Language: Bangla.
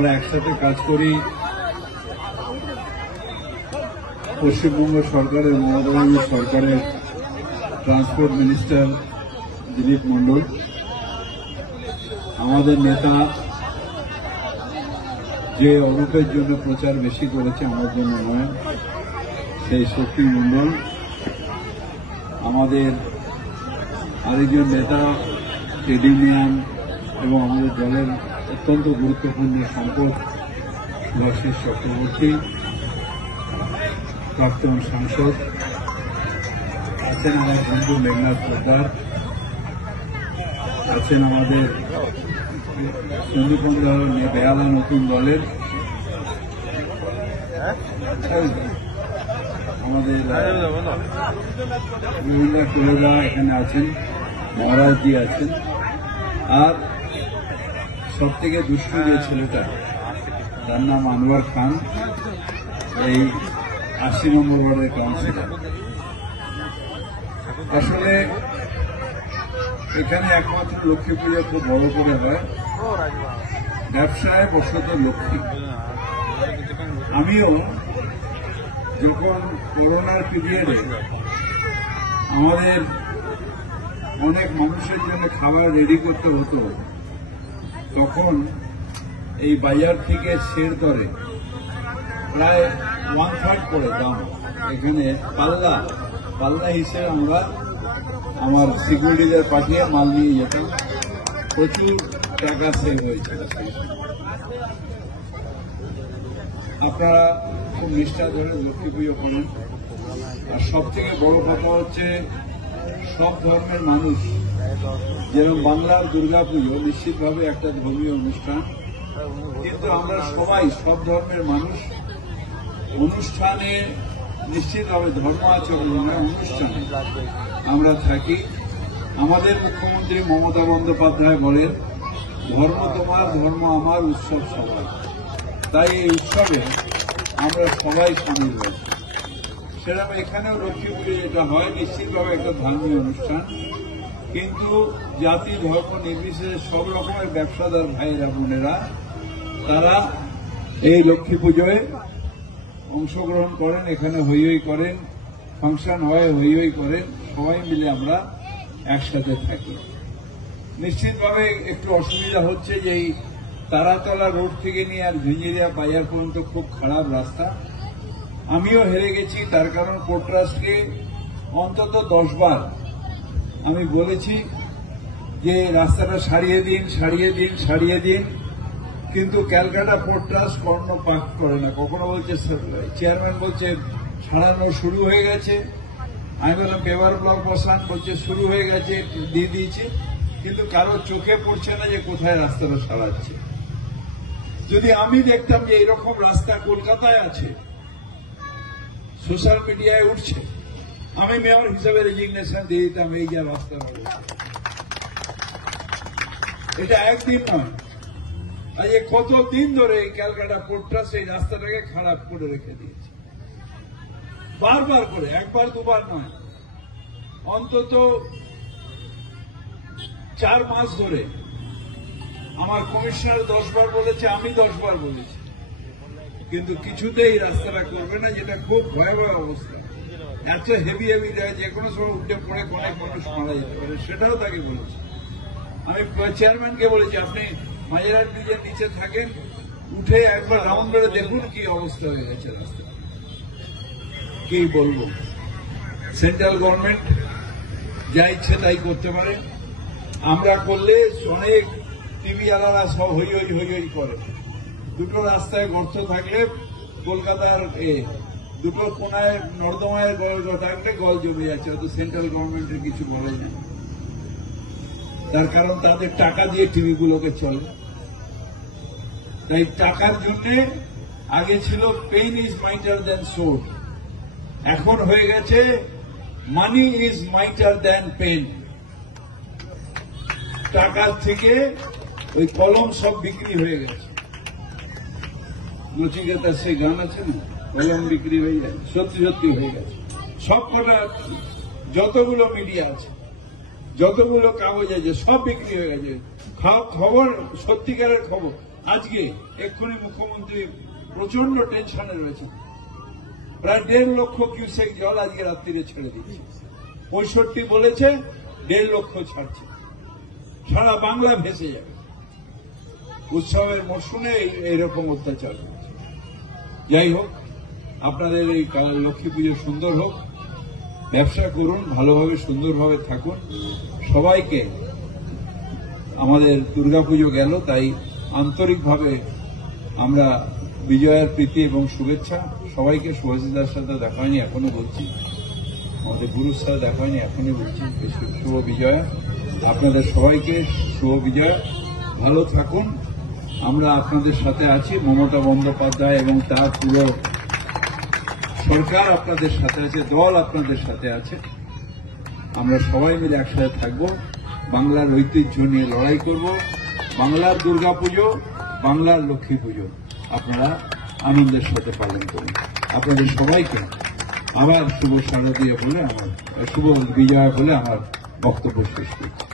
আমরা একসাথে কাজ করি। পশ্চিমবঙ্গ সরকারের মমতা ব্যানার্জি সরকারের ট্রান্সপোর্ট মিনিস্টার দিলীপ মণ্ডল, আমাদের নেতা যে অরূপের জন্য প্রচার বেশি করেছে, আমার জন্য নয়, সেই শক্তি মণ্ডল, আমাদের আরেকজন নেতা টেডি মিয়ান এবং আমাদের দলের অত্যন্ত গুরুত্বপূর্ণ সম্পদ সুভাষিস চক্রবর্তী, প্রাক্তন সাংসদ আছেন, আমার বন্ধু মেঘনাথ পোদ্দার আছেন, আমাদের সন্দীপন বেহালা নতুন দলের আমাদের বিভিন্ন কোলেরা এখানে আছেন, মহারাজজি আছেন, আর সব থেকে দুষ্টু যে ছেলেটা, তার নাম আনোয়ার খান, এই 80 নম্বর ওয়ার্ডের কাউন্সিলর। আসলে এখানে একমাত্র লক্ষ্মী পূজা খুব বড় করে হয়, ব্যবসায় বসত লক্ষ্মী। আমিও যখন করোনার পিরিয়ডে আমাদের অনেক মানুষের জন্য খাবার রেডি করতে হতো, তখন এই বাজার থেকে শের দরে প্রায় 1/3 করে দাম, এখানে পাল্লা হিসেবে আমরা আমার সিকিউরিটিদের পাঠিয়ে মাল নিয়ে যেতাম। প্রচুর টাকা সেভ হয়েছে। আপনারা খুব নিষ্ঠা ধরে লক্ষ্মী পুজো করেন। আর সব থেকে বড় কথা হচ্ছে, সব ধর্মের মানুষ, যেরকম বাংলার দুর্গাপুজো নিশ্চিতভাবে একটা ধর্মীয় অনুষ্ঠান, কিন্তু আমরা সবাই সব ধর্মের মানুষ অনুষ্ঠানে নিশ্চিতভাবে ধর্ম আচরণে অনুষ্ঠানে আমরা থাকি। আমাদের মুখ্যমন্ত্রী মমতা বন্দ্যোপাধ্যায় বলেন, ধর্ম তোমার, ধর্ম আমার, উৎসব সবার। তাই এই উৎসবে আমরা সবাই সামিল হয়েছি। সেরকম এখানেও লক্ষ্মী পুজো যেটা হয়, নিশ্চিতভাবে একটা ধর্মীয় অনুষ্ঠান, কিন্তু জাতি ধর্ম নির্বিশেষে সব রকমের ব্যবসাদার ভাইয়েরা বোনেরা তারা এই লক্ষ্মী পুজোয় অংশগ্রহণ করেন, এখানে হই হই করেন, ফাংশন হয়, হই হই করেন, সবাই মিলে আমরা একসাথে থাকি। নিশ্চিতভাবে একটু অসুবিধা হচ্ছে যে এই তারাতলা রোড থেকে নিয়ে আর ঝিঞ্জিরিয়া বাজার পর্যন্ত খুব খারাপ রাস্তা। আমিও হেরে গেছি, তার কারণ পোর্ট ট্রাস্টকে অন্তত 10 বার আমি বলেছি যে রাস্তাটা সারিয়ে দিন, কিন্তু ক্যালকাটা পোর্ট ট্রাস্ট কর্ণপাত করে না। কখনো বলছে চেয়ারম্যান বলছে সারানো শুরু হয়ে গেছে, আমি বললাম পেপার ব্লক বসান, বলছে শুরু হয়ে গেছে, দিয়ে দিয়েছে, কিন্তু কারো চোখে পড়ছে না যে কোথায় রাস্তাটা সারাচ্ছে। যদি আমি দেখতাম যে এরকম রাস্তা কলকাতায় আছে, সোশ্যাল মিডিয়ায় উঠছে, আমি মেয়র হিসেবে রেজিগনেশন দিয়ে দিতাম, এই যা রাস্তা হবে। এটা একদিন নয়, আজ কতদিন ধরে এই ক্যালকাটা পোর্ট ট্রাস্ট এই রাস্তাটাকে খারাপ করে রেখে দিয়েছে, বারবার করে, একবার দুবার নয়, অন্তত 4 মাস ধরে আমার কমিশনার 10 বার বলেছে, আমি 10 বার বলেছি, কিন্তু কিছুতেই রাস্তাটা করবে না, যেটা খুব ভয়াবহ অবস্থা। এত হেভি যে কোনো সময় উঠে পড়ে অনেক মানুষ মারা যেতে পারে, সেটাও তাকে বলেছি। আমি চেয়ারম্যানকে বলেছি, আপনি মাঝেরহাট ব্রিজের নিচে থাকেন, উঠে একবার রাউন্ড করে দেখুন কি অবস্থা হয়ে গেছে রাস্তা। কি বলবো, সেন্ট্রাল গভর্নমেন্ট যা ইচ্ছে তাই করতে পারে। আমরা করলে অনেক টিভি আলাদা সব হই হই করে। দুটো রাস্তায় গর্ত থাকলে কলকাতার দুটো কোনায় নর্দমায় থাকলে গল জমে যাচ্ছে, হয়তো সেন্ট্রাল গভর্নমেন্টের কিছু বলে না, তার কারণ তাদের টাকা দিয়ে টিভিগুলোকে চলে। তাই টাকার জন্য আগে ছিল pen is mightier than sword, এখন হয়ে গেছে money is mightier than pen. টাকার থেকে ওই কলম সব বিক্রি হয়ে গেছে। নচিকেতার সেই গান আছে না, কলম বিক্রি হয়ে যায়, সত্যি সত্যি হয়ে গেছে। সব কটা যতগুলো মিডিয়া আছে, যতগুলো কাগজ আছে, সব বিক্রি হয়ে গেছে। খবর, সত্যিকারের খবর আজকে এক্ষুনি মুখ্যমন্ত্রী প্রচন্ড টেনশনে রয়েছেন। প্রায় 1.5 লক্ষ কিউসেক জল আজকে রাত্রিরে ছেড়ে দিচ্ছে। 65 বলেছে, 1.5 লক্ষ ছাড়ছে। সারা বাংলা ভেসে যাবে। উৎসবের মরশুমে এইরকম অত্যাচার হচ্ছে। যাই হোক, আপনাদের এই লক্ষ্মী পুজো সুন্দর হোক, ব্যবসা করুন, ভালোভাবে সুন্দরভাবে থাকুন। সবাইকে, আমাদের দুর্গাপুজো গেল, তাই আন্তরিকভাবে আমরা বিজয়ার প্রীতি এবং শুভেচ্ছা। সবাইকে শুভাশিসদার সাথে দেখা হয়নি, এখনো বলছি, আমাদের গুরুর সাথে দেখা হয়নি, এখনই বলছি শুভ বিজয়া। আপনাদের সবাইকে শুভ বিজয়া। ভালো থাকুন, আমরা আপনাদের সাথে আছি। মমতা বন্দ্যোপাধ্যায় এবং তার পুরো সরকার আপনাদের সাথে আছে, দল আপনাদের সাথে আছে। আমরা সবাই মিলে একসাথে থাকব, বাংলার ঐতিহ্য নিয়ে লড়াই করব। বাংলার দুর্গাপুজো, বাংলার লক্ষ্মী পুজো আপনারা আনন্দের সাথে পালন করুন। আপনাদের সবাইকে আবার শুভ শারদীয়া বলে, শুভ বিজয়া বলে আমার বক্তব্য শেষ করছি।